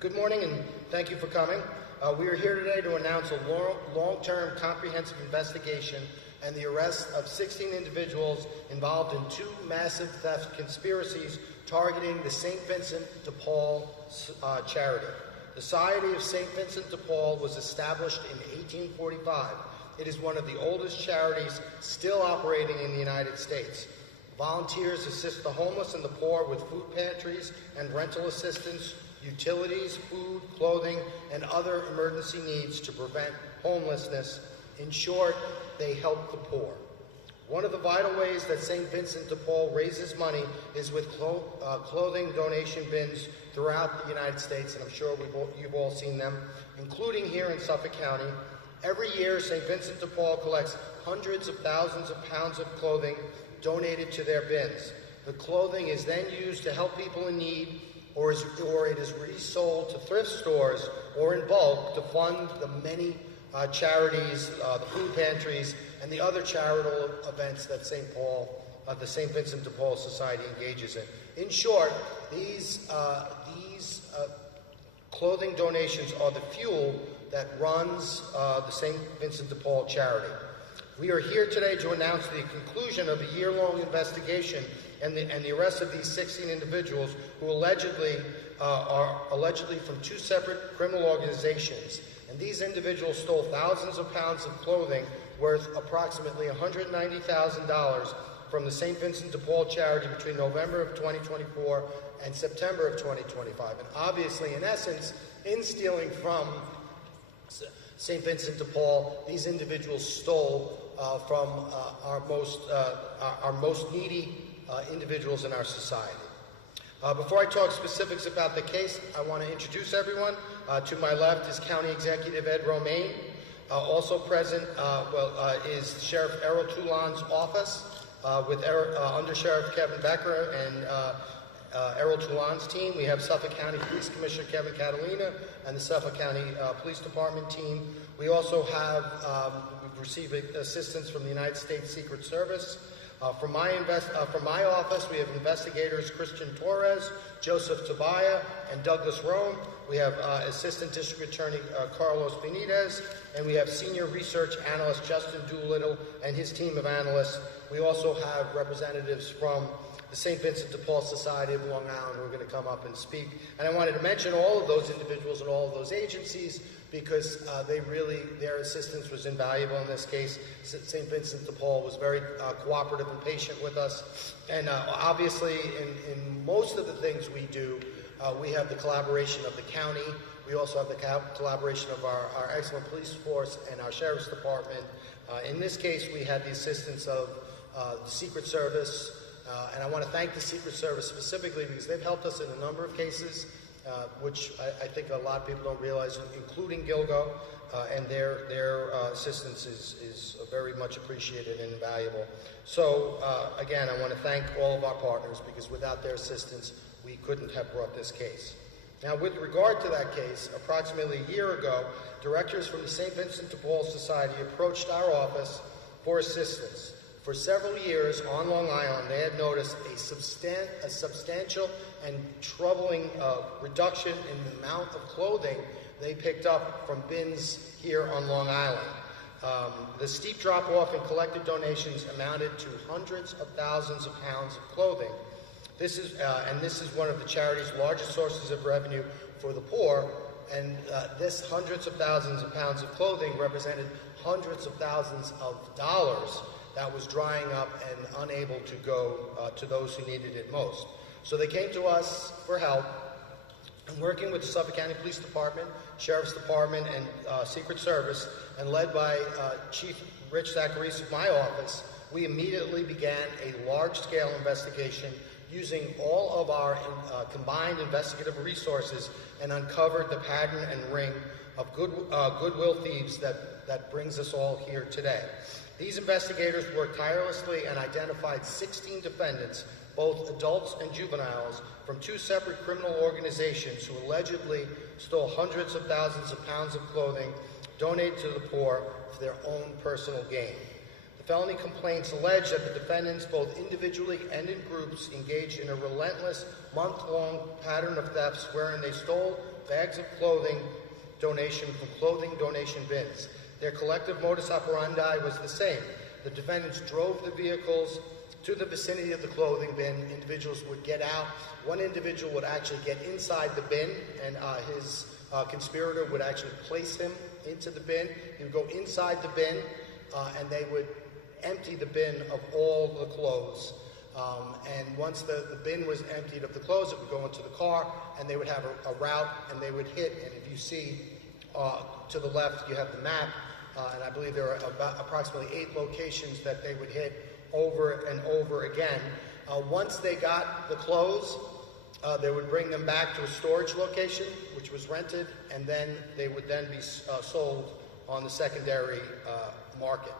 Good morning, and thank you for coming. We are here today to announce a long-term comprehensive investigation and the arrest of 16 individuals involved in two massive theft conspiracies targeting the St. Vincent de Paul charity. The Society of St. Vincent de Paul was established in 1845. It is one of the oldest charities still operating in the United States. Volunteers assist the homeless and the poor with food pantries and rental assistance, utilities, food, clothing, and other emergency needs to prevent homelessness. In short, they help the poor. One of the vital ways that St. Vincent de Paul raises money is with clothing donation bins throughout the United States, and I'm sure you've all seen them, including here in Suffolk County. Every year, St. Vincent de Paul collects hundreds of thousands of pounds of clothing donated to their bins. The clothing is then used to help people in need, or it is resold to thrift stores or in bulk to fund the many charities, the food pantries, and the other charitable events that the St. Vincent de Paul Society engages in. In short, these clothing donations are the fuel that runs the St. Vincent de Paul charity. We are here today to announce the conclusion of a year-long investigation and the arrest of these 16 individuals who are allegedly from two separate criminal organizations. And these individuals stole thousands of pounds of clothing worth approximately $190,000 from the St. Vincent de Paul charity between November of 2024 and September of 2025. And obviously, in essence, in stealing from St. Vincent de Paul, these individuals stole from our most needy individuals in our society. Before I talk specifics about the case, I want to introduce everyone. To my left is County Executive Ed Romaine. Also present is Sheriff Errol Toulon's office with Under Sheriff Kevin Becker and Errol Toulon's team. We have Suffolk County Police Commissioner Kevin Catalina and the Suffolk County Police Department team. We also have we've received assistance from the United States Secret Service. From my office, we have investigators Christian Torres, Joseph Tabaya, and Douglas Rome. We have Assistant District Attorney Carlos Benitez, and we have Senior Research Analyst Justin Doolittle and his team of analysts. We also have representatives from the St. Vincent de Paul Society of Long Island who are going to come up and speak. And I wanted to mention all of those individuals and all of those agencies because their assistance was invaluable in this case. St. Vincent de Paul was very cooperative and patient with us. And obviously, in most of the things we do, we have the collaboration of the county. We also have the collaboration of our excellent police force and our sheriff's department. In this case, we had the assistance of the Secret Service. And I want to thank the Secret Service specifically because they've helped us in a number of cases, which I think a lot of people don't realize, including Gilgo, and their assistance is very much appreciated and invaluable. So again, I want to thank all of our partners because without their assistance, we couldn't have brought this case. Now, with regard to that case, approximately a year ago, directors from the St. Vincent de Paul Society approached our office for assistance. For several years on Long Island, they had noticed a substantial and troubling reduction in the amount of clothing they picked up from bins here on Long Island. The steep drop-off in collected donations amounted to hundreds of thousands of pounds of clothing. This is one of the charity's largest sources of revenue for the poor, and this hundreds of thousands of pounds of clothing represented hundreds of thousands of dollars that was drying up and unable to go to those who needed it most. So they came to us for help, and working with the Suffolk County Police Department, Sheriff's Department, and Secret Service, and led by Chief Rich Zacharias of my office, we immediately began a large-scale investigation using all of our combined investigative resources and uncovered the pattern and ring of goodwill thieves that brings us all here today. These investigators worked tirelessly and identified 16 defendants, both adults and juveniles, from two separate criminal organizations who allegedly stole hundreds of thousands of pounds of clothing donated to the poor for their own personal gain. The The felony complaints allege that the defendants, both individually and in groups, engaged in a relentless, month-long pattern of thefts wherein they stole bags of clothing donation from clothing donation bins. Their collective modus operandi was the same. The defendants drove the vehicles to the vicinity of the clothing bin. Individuals would get out. One individual would actually get inside the bin, and his conspirator would actually place him into the bin. He would go inside the bin, and they would empty the bin of all the clothes. And once the bin was emptied of the clothes, it would go into the car, and they would have a route, and they would hit. And if you see to the left, you have the map, and I believe there are about approximately 8 locations that they would hit over and over again. Once they got the clothes, they would bring them back to a storage location, which was rented, and then they would then be sold on the secondary market.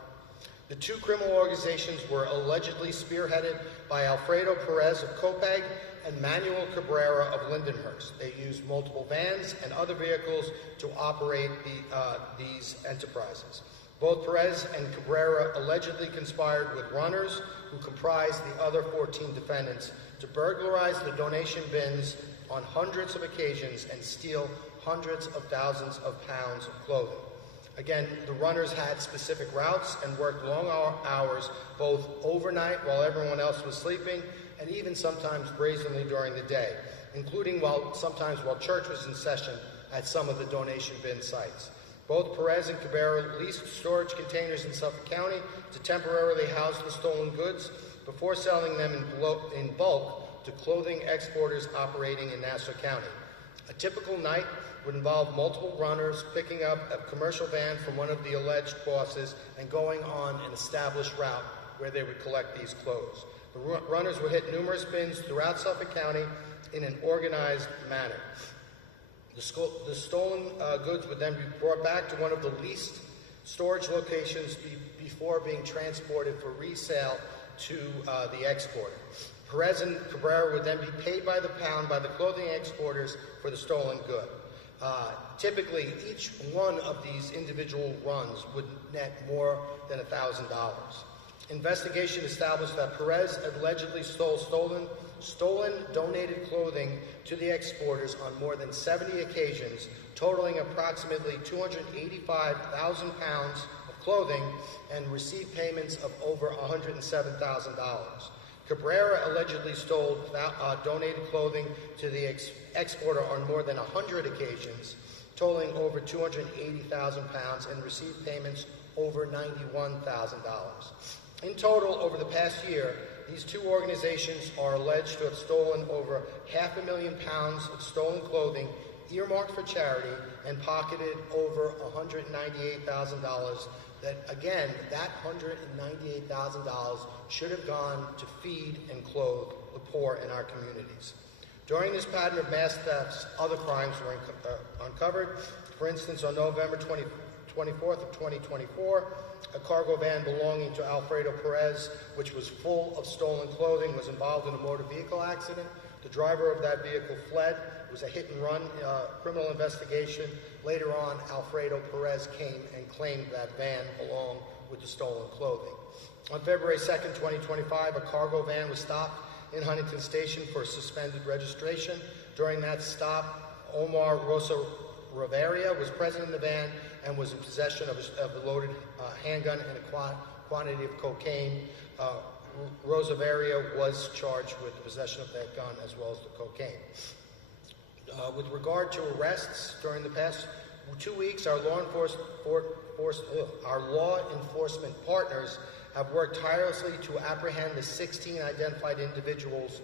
The two criminal organizations were allegedly spearheaded by Alfredo Perez of Copeg and Manuel Cabrera of Lindenhurst. They used multiple vans and other vehicles to operate these enterprises. Both Perez and Cabrera allegedly conspired with runners, who comprised the other 14 defendants, to burglarize the donation bins on hundreds of occasions and steal hundreds of thousands of pounds of clothing. Again, the runners had specific routes and worked long hours, both overnight while everyone else was sleeping, and even sometimes brazenly during the day, including sometimes while church was in session at some of the donation bin sites. Both Perez and Cabrera leased storage containers in Suffolk County to temporarily house the stolen goods before selling them in bulk to clothing exporters operating in Nassau County. A typical night would involve multiple runners picking up a commercial van from one of the alleged bosses and going on an established route where they would collect these clothes. The runners would hit numerous bins throughout Suffolk County in an organized manner. The stolen goods would then be brought back to one of the leased storage locations before being transported for resale to the exporter. Perez and Cabrera would then be paid by the pound by the clothing exporters for the stolen good. Typically, each one of these individual runs would net more than $1,000. Investigation established that Perez allegedly stole stolen donated clothing to the exporters on more than 70 occasions, totaling approximately 285,000 pounds of clothing, and received payments of over $107,000. Cabrera allegedly stole donated clothing to the exporter on more than 100 occasions, totaling over 280,000 pounds, and received payments over $91,000. In total, over the past year, these two organizations are alleged to have stolen over 500,000 pounds of stolen clothing earmarked for charity and pocketed over $198,000. That, again, that $198,000 should have gone to feed and clothe the poor in our communities. During this pattern of mass thefts, other crimes were uncovered. For instance, on November 24th of 2024, a cargo van belonging to Alfredo Perez, which was full of stolen clothing, was involved in a motor vehicle accident. The driver of that vehicle fled. It was a hit-and-run criminal investigation. Later on, Alfredo Perez came and claimed that van along with the stolen clothing. On February 2nd, 2025, a cargo van was stopped in Huntington Station for suspended registration. During that stop, Omar Rosa Rivera was present in the van and was in possession of a loaded handgun and a quantity of cocaine. Rosa Rivera was charged with the possession of that gun as well as the cocaine. With regard to arrests, during the past 2 weeks, our law enforcement partners have worked tirelessly to apprehend the 16 identified individuals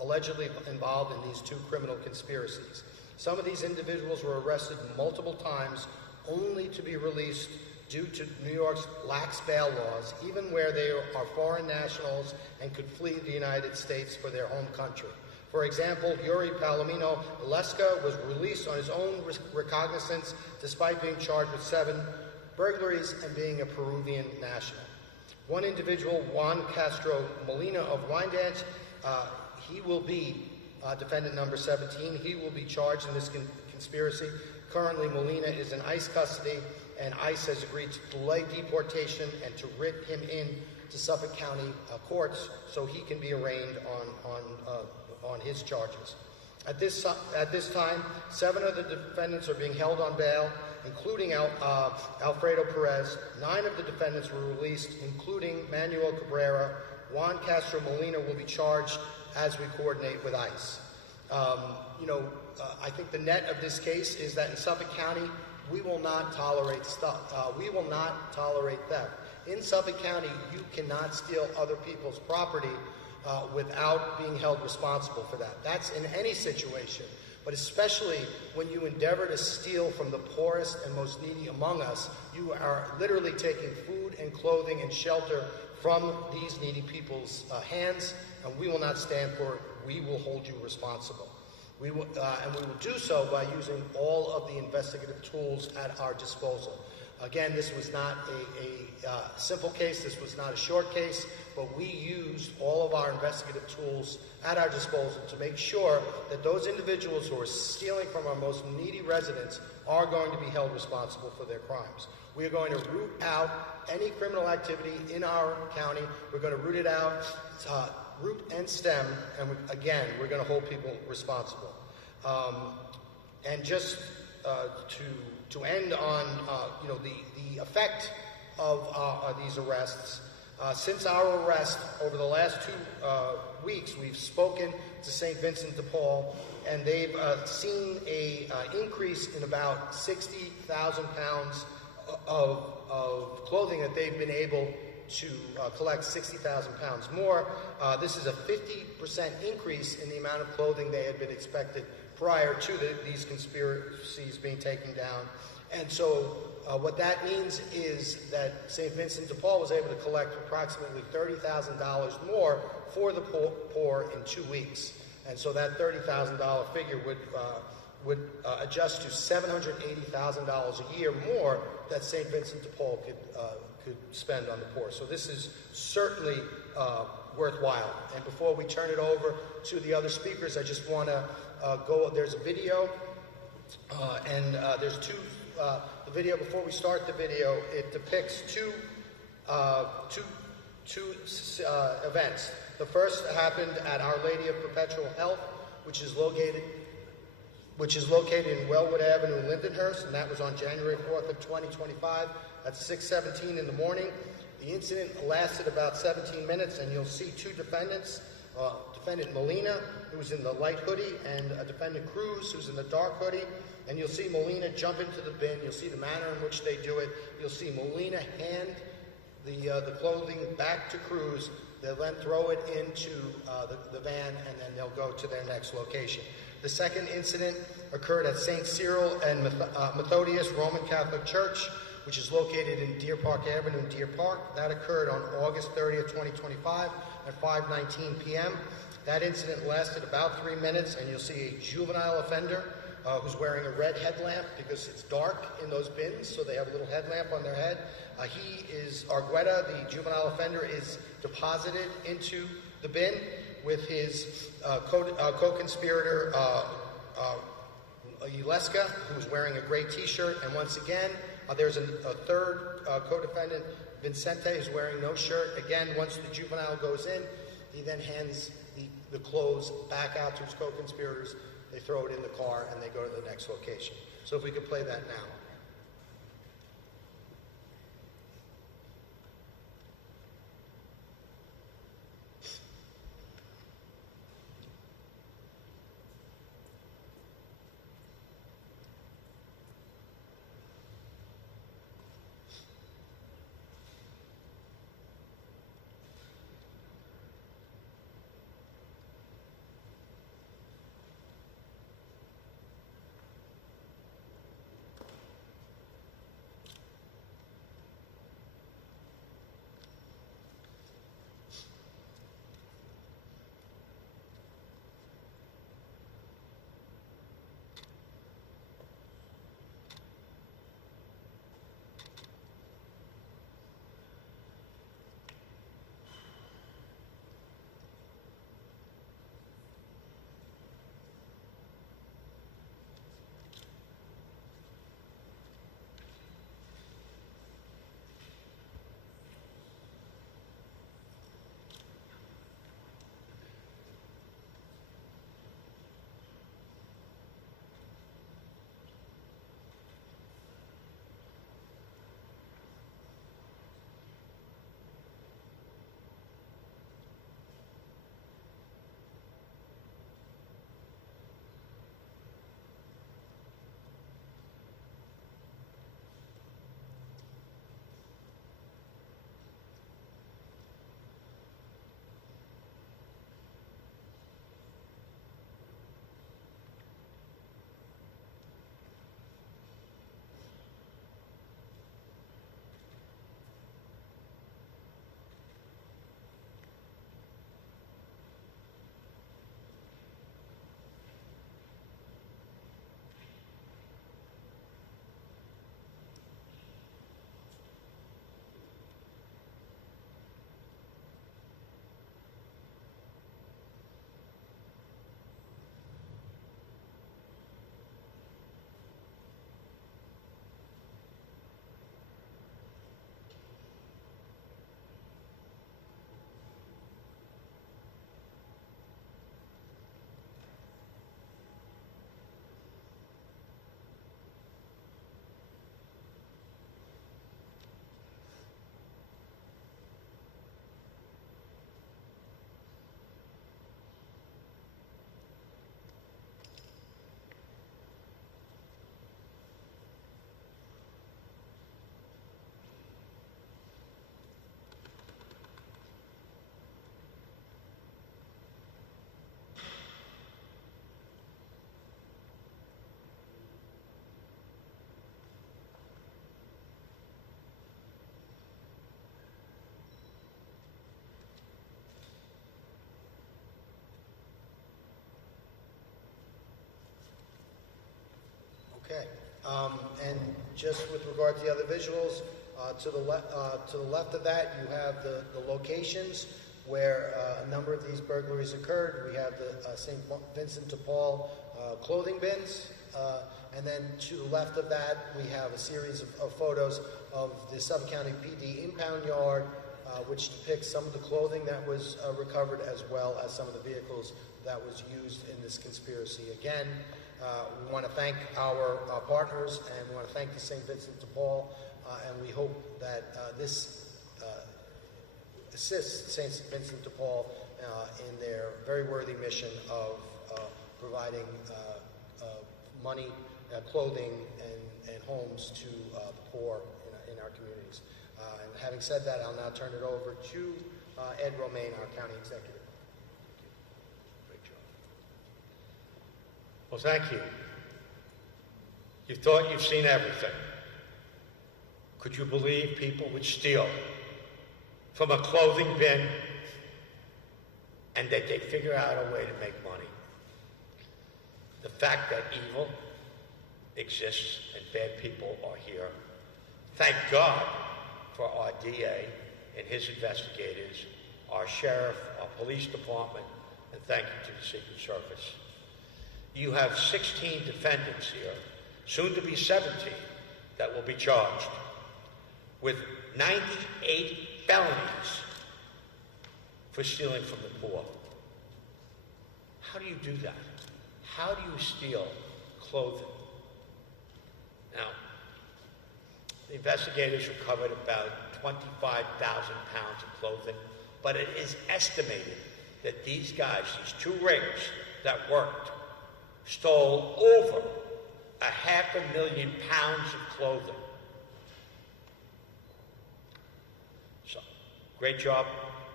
allegedly involved in these two criminal conspiracies. Some of these individuals were arrested multiple times only to be released due to New York's lax bail laws, even where they are foreign nationals and could flee the United States for their home country. For example, Yuri Palomino Leska was released on his own recognizance despite being charged with 7 burglaries and being a Peruvian national. One individual, Juan Castro Molina of Wyandanch, he will be defendant number 17. He will be charged in this conspiracy. Currently, Molina is in ICE custody, and ICE has agreed to delay deportation and to writ him in to Suffolk County courts so he can be arraigned on his charges. At this time, 7 of the defendants are being held on bail, including Alfredo Perez. 9 of the defendants were released, including Manuel Cabrera. Juan Castro Molina will be charged as we coordinate with ICE. I think the net of this case is that in Suffolk County, we will not tolerate we will not tolerate theft. In Suffolk County, you cannot steal other people's property without being held responsible for that. That's in any situation, but especially when you endeavor to steal from the poorest and most needy among us, you are literally taking food and clothing and shelter from these needy people's hands, and we will not stand for it. We will hold you responsible. And we will do so by using all of the investigative tools at our disposal. Again, this was not a simple case, this was not a short case, but we used all of our investigative tools at our disposal to make sure that those individuals who are stealing from our most needy residents are going to be held responsible for their crimes. We are going to root out any criminal activity in our county. We're going to root it out, root and stem, and we're going to hold people responsible. And just to end on the effect of these arrests. Since our arrest over the last 2 weeks, we've spoken to St. Vincent de Paul, and they've seen a increase in about 60,000 pounds of clothing that they've been able to collect 60,000 pounds more. This is a 50% increase in the amount of clothing they had been expected prior to these conspiracies being taken down. And so what that means is that St. Vincent de Paul was able to collect approximately $30,000 more for the poor in 2 weeks. And so that $30,000 figure would adjust to $780,000 a year more that St. Vincent de Paul could spend on the poor. So this is certainly worthwhile. And before we turn it over to the other speakers, I just want to there's a video, and there's the video, before we start the video, it depicts two events. The first happened at Our Lady of Perpetual Health, which is located in Wellwood Avenue, Lindenhurst, and that was on January 4th of 2025 at 6:17 in the morning. The incident lasted about 17 minutes, and you'll see 2 defendants, Defendant Molina, who's in the light hoodie, and Defendant Cruz, who's in the dark hoodie. And you'll see Molina jump into the bin. You'll see the manner in which they do it. You'll see Molina hand the clothing back to Cruz. They'll then throw it into the van, and then they'll go to their next location. The second incident occurred at St. Cyril and Methodius Roman Catholic Church, which is located in Deer Park Avenue in Deer Park. That occurred on August 30th, 2025 at 5:19 p.m. That incident lasted about 3 minutes, and you'll see a juvenile offender who's wearing a red headlamp because it's dark in those bins, so they have a little headlamp on their head. Argueta, the juvenile offender, is deposited into the bin with his co-conspirator, Uleska, who's wearing a gray t-shirt. And once again, there's a third co-defendant, Vincente, who's wearing no shirt. Again, once the juvenile goes in, he then hands the clothes back out to his co-conspirators. They throw it in the car, and they go to the next location. So if we could play that now. Okay. And just with regard to the other visuals, to the left of that, you have the locations where a number of these burglaries occurred. We have the St. Vincent de Paul clothing bins. And then to the left of that, we have a series of photos of the Suffolk County PD impound yard, which depicts some of the clothing that was recovered, as well as some of the vehicles that was used in this conspiracy. Again, we want to thank our partners, and we want to thank the St. Vincent de Paul, and we hope that this assists St. Vincent de Paul in their very worthy mission of providing money, clothing, and homes to the poor in our communities. And having said that, I'll now turn it over to Ed Romaine, our county executive. Great job. Well, thank you. You thought you've seen everything. Could you believe people would steal from a clothing bin and that they figure out a way to make money? The fact that evil exists and bad people are here. Thank God for our DA and his investigators, our sheriff, our police department, and thank you to the Secret Service. You have 16 defendants here, soon to be 17, that will be charged with 98 felonies for stealing from the poor. How do you do that? How do you steal clothing? Now, the investigators recovered about 25,000 pounds of clothing, but it is estimated that these guys, these two rings that worked, stole over 500,000 pounds of clothing. So, great job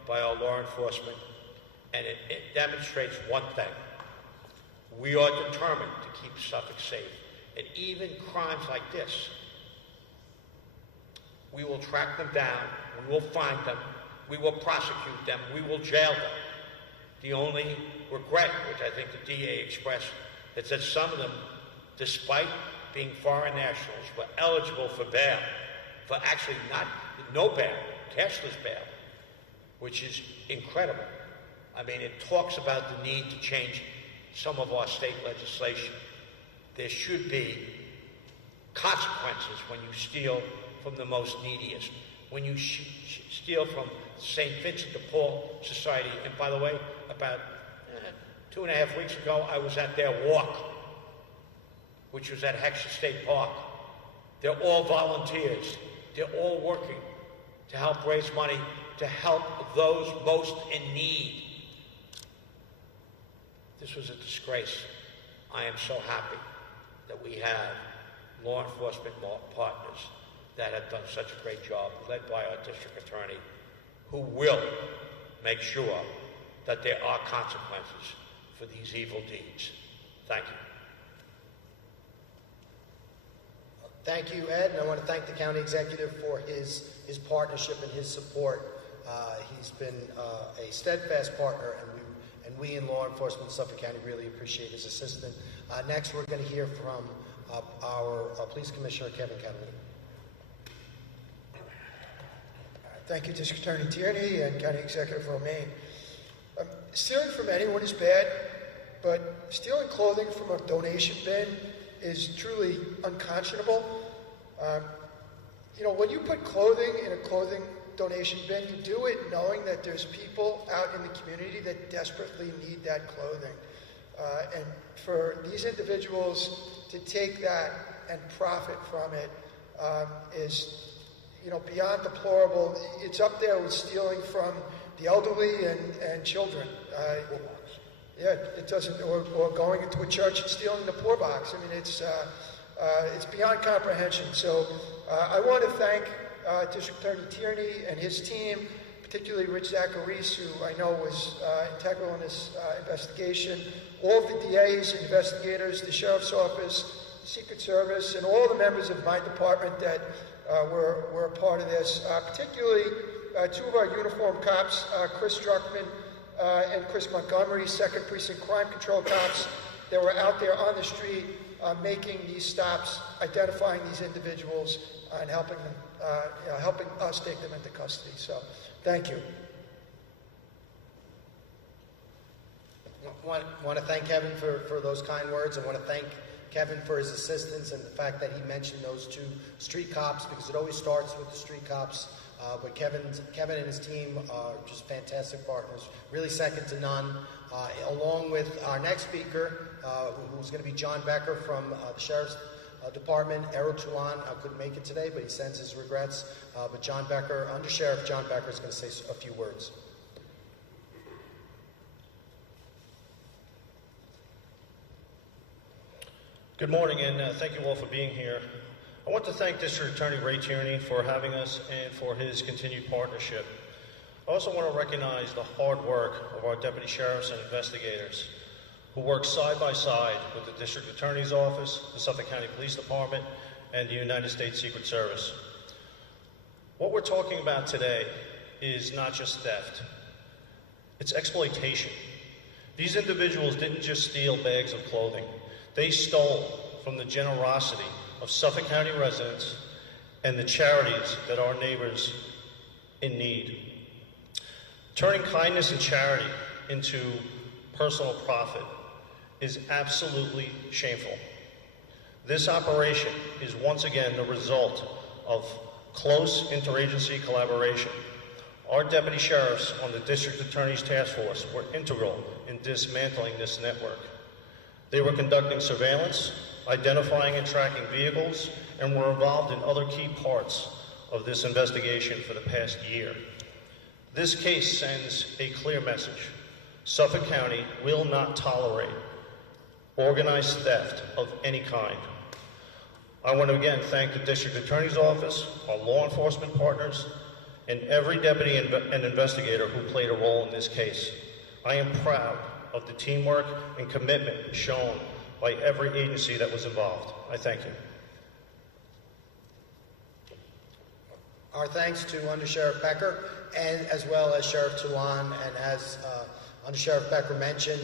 by our law enforcement, and it demonstrates one thing. We are determined to keep Suffolk safe. And even crimes like this, we will track them down, we will find them, we will prosecute them, we will jail them. The only regret, which I think the DA expressed, is that some of them, despite being foreign nationals, were eligible for bail, for actually no bail, cashless bail, which is incredible. I mean, it talks about the need to change some of our state legislation. There should be consequences when you steal from the most neediest, when you steal from St. Vincent de Paul Society. And by the way, about 2.5 weeks ago, I was at their walk, which was at Hexer State Park. They're all volunteers. They're all working to help raise money to help those most in need. This was a disgrace. I am so happy that we have law enforcement partners that have done such a great job, led by our district attorney, who will make sure that there are consequences for these evil deeds. Thank you. Thank you, Ed, and I want to thank the county executive for his partnership and his support. He's been a steadfast partner, and we in law enforcement in Suffolk County really appreciate his assistance. Next, we're going to hear from our Police Commissioner, Kevin Catalina. Thank you, District Attorney Tierney and County Executive Romaine. Stealing from anyone is bad, but stealing clothing from a donation bin is truly unconscionable. When you put clothing in a clothing donation bin, you do it knowing that there's people out in the community that desperately need that clothing. And for these individuals to take that and profit from it is beyond deplorable. It's up there with stealing from the elderly and children. It doesn't, or going into a church and stealing the poor box. I mean, it's beyond comprehension. So I want to thank District Attorney Tierney and his team, particularly Rich Zacharies, who I know was integral in this investigation, all of the DAs, investigators, the Sheriff's Office, the Secret Service, and all the members of my department that were a part of this, particularly two of our uniformed cops, Chris Druckman and Chris Montgomery, 2nd Precinct Crime Control cops that were out there on the street making these stops, identifying these individuals, and helping them, helping us take them into custody. So, thank you. Want to thank Kevin for those kind words. I want to thank Kevin for his assistance and the fact that he mentioned those 2 street cops, because it always starts with the street cops. But Kevin and his team are just fantastic partners, really second to none. Along with our next speaker, who's going to be John Becker from the Sheriff's Department. Errol Toulon couldn't make it today, but he sends his regrets. But John Becker, Under Sheriff John Becker, is going to say a few words. Good morning, and thank you all for being here. I want to thank District Attorney Ray Tierney for having us and for his continued partnership. I also want to recognize the hard work of our deputy sheriffs and investigators who work side by side with the District Attorney's Office, the Suffolk County Police Department, and the United States Secret Service. What we're talking about today is not just theft, it's exploitation. These individuals didn't just steal bags of clothing. They stole from the generosity of Suffolk County residents and the charities that are neighbors in need. Turning kindness and charity into personal profit is absolutely shameful. This operation is once again the result of close interagency collaboration. Our deputy sheriffs on the District Attorney's Task Force were integral in dismantling this network. They were conducting surveillance, identifying and tracking vehicles, and were involved in other key parts of this investigation for the past year. This case sends a clear message. Suffolk County will not tolerate organized theft of any kind. I want to again thank the District Attorney's Office, our law enforcement partners, and every deputy and investigator who played a role in this case. I am proud of the teamwork and commitment shown by every agency that was involved. I thank you. Our thanks to Under Sheriff Becker, and as well as Sheriff Toulon. And as Under Sheriff Becker mentioned,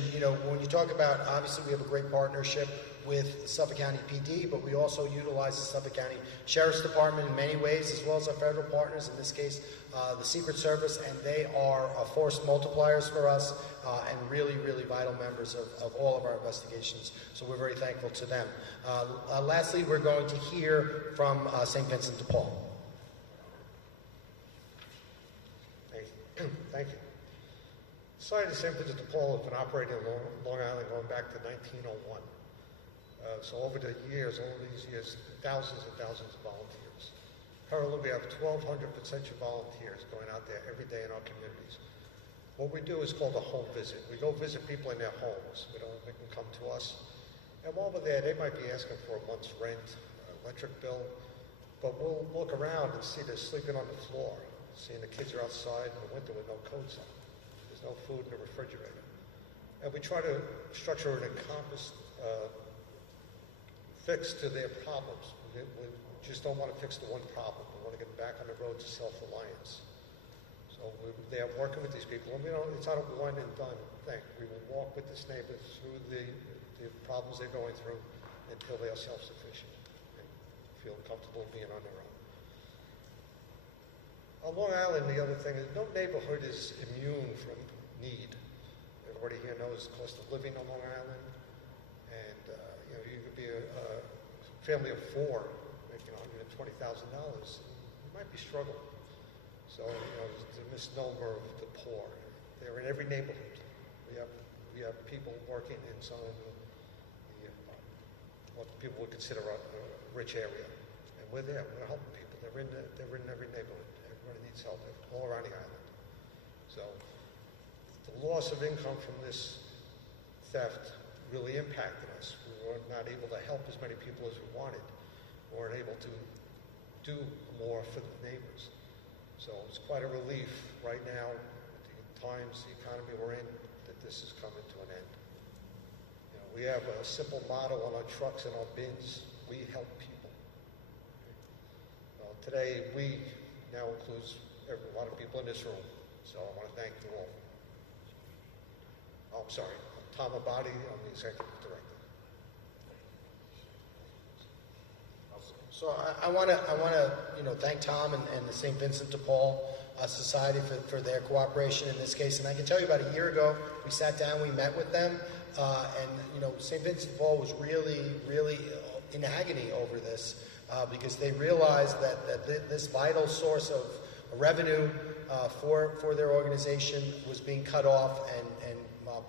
when you talk about, obviously we have a great partnership with Suffolk County PD, but we also utilize the Suffolk County Sheriff's Department in many ways, as well as our federal partners, in this case, the Secret Service, and they are force multipliers for us and really, really vital members of all of our investigations. So we're very thankful to them. Lastly, we're going to hear from St. Vincent de Paul. Thank you. Society of St. Vincent de Paul has been operating in Long Island going back to 1901. So over the years, all these years, thousands and thousands of volunteers. Currently, we have 1,200 potential volunteers going out there every day in our communities. What we do is called a home visit. We go visit people in their homes. We don't make them come to us. And while we're there, they might be asking for a month's rent, electric bill, but we'll look around and see they're sleeping on the floor, seeing the kids are outside in the winter with no coats on. There's no food in the refrigerator. And we try to structure an encompassed fix to their problems. We just don't want to fix the one problem. We want to get them back on the road to self-reliance. So they're working with these people. And, it's not a one and done thing. We will walk with these neighbors through the problems they're going through until they are self-sufficient and feel comfortable being on their own. On Long Island, the other thing is no neighborhood is immune from need. Everybody here knows the cost of living on Long Island. And, you could be a family of 4 making $120,000. You might be struggling. So, it's a misnomer of the poor. They're in every neighborhood. We have people working in some of what people would consider a rich area. And we're there. We're helping people. They're in every neighborhood. Everybody needs help all around the island. So the loss of income from this theft really impacted us. We were not able to help as many people as we wanted. We weren't able to do more for the neighbors. So it's quite a relief right now, at the times, the economy we're in, that this is coming to an end. We have a simple motto on our trucks and our bins: we help people. Today, we now includes a lot of people in this room, so I want to thank you all. I'm sorry, I'm Tom Abadi, I'm the Executive Director. So I want to thank Tom and the St. Vincent de Paul Society for their cooperation in this case. And I can tell you, about a year ago, we sat down, we met with them, and St. Vincent de Paul was really in agony over this because they realized that this vital source of revenue for their organization was being cut off, and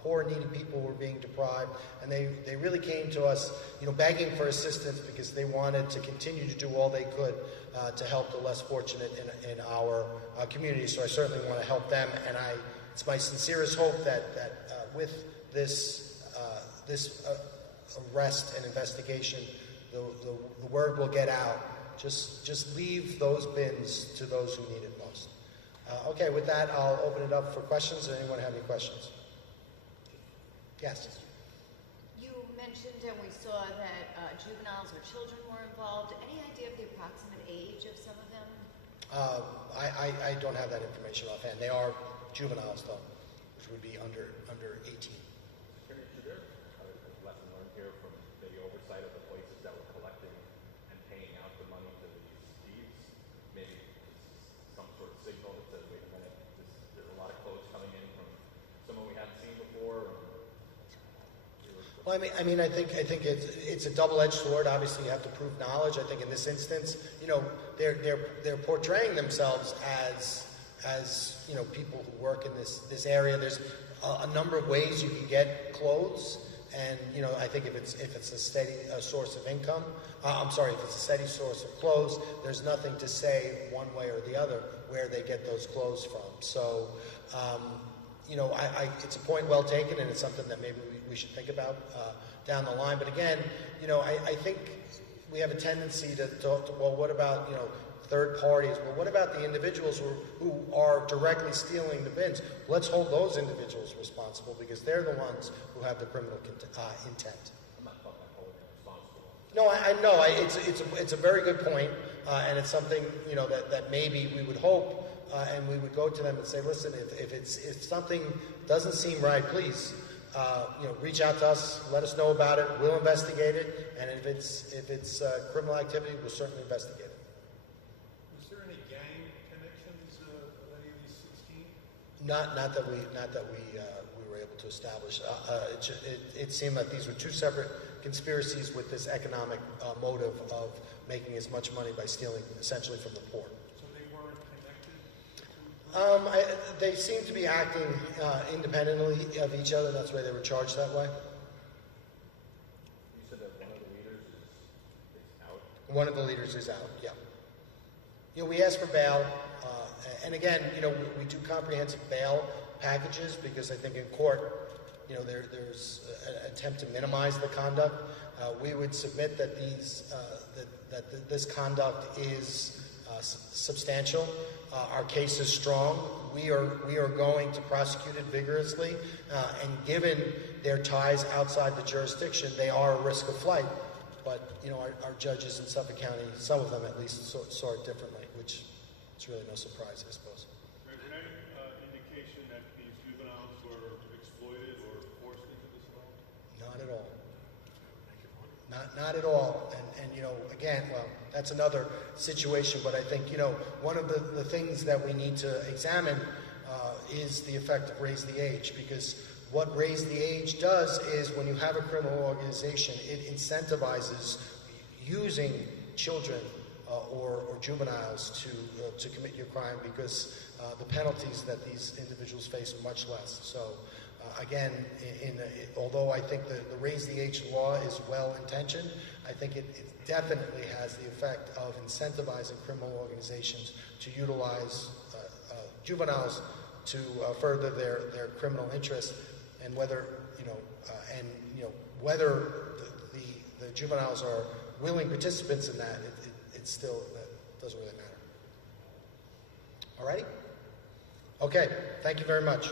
poor and needy people were being deprived, and they really came to us, begging for assistance because they wanted to continue to do all they could to help the less fortunate in our community. So I certainly want to help them, and it's my sincerest hope that with this arrest and investigation, the word will get out. Just leave those bins to those who need it most. Okay, with that, I'll open it up for questions. Does anyone have any questions? Yes. You mentioned, and we saw that juveniles or children were involved. Any idea of the approximate age of some of them? I don't have that information offhand. They are juveniles, though, which would be under 18. Should there a lesson learned here from the oversight of the places that were collecting and paying out the money to these thieves? Maybe some sort of signal that says, wait a minute, there's a lot of clothes coming in from someone we haven't seen before. Well, I mean, I think it's a double-edged sword. Obviously, you have to prove knowledge. I think in this instance, they're portraying themselves as people who work in this area. There's a number of ways you can get clothes, and I think if it's a steady source of income, if it's a steady source of clothes, there's nothing to say one way or the other where they get those clothes from. So. It's a point well taken, and it's something that maybe we should think about down the line. But again, I think we have a tendency to talk to, well, what about, third parties? Well, what about the individuals who are directly stealing the bins? Let's hold those individuals responsible because they're the ones who have the criminal intent. I'm not talking about holding them responsible. No, I know. It's a very good point, and it's something, that maybe we would hope. And we would go to them and say, listen, if something doesn't seem right, please, reach out to us, let us know about it, we'll investigate it, and if it's criminal activity, we'll certainly investigate it. Was there any gang connections of any of these 16? Not that we were able to establish. It seemed like these were two separate conspiracies with this economic motive of making as much money by stealing essentially from the poor. They seem to be acting independently of each other. That's why they were charged that way. You said that one of the leaders is out? One of the leaders is out, yeah. We asked for bail, and again, we do comprehensive bail packages because I think in court, there's an attempt to minimize the conduct. We would submit that this conduct is substantial. Our case is strong. We are going to prosecute it vigorously, and given their ties outside the jurisdiction, they are a risk of flight. But our judges in Suffolk County, some of them at least, saw it differently, which is really no surprise, I suppose. Is there any indication that these juveniles were exploited or forced into this at all? Not at all. Not at all. And again, well, that's another situation, but I think, one of the things that we need to examine is the effect of raise the age, because what raise the age does is when you have a criminal organization, it incentivizes using children or juveniles to commit your crime because the penalties that these individuals face are much less. So again, although I think the raise the age law is well-intentioned, I think it definitely has the effect of incentivizing criminal organizations to utilize juveniles to further their criminal interests, and whether whether the juveniles are willing participants in that, it still doesn't really matter. All righty? Okay, thank you very much.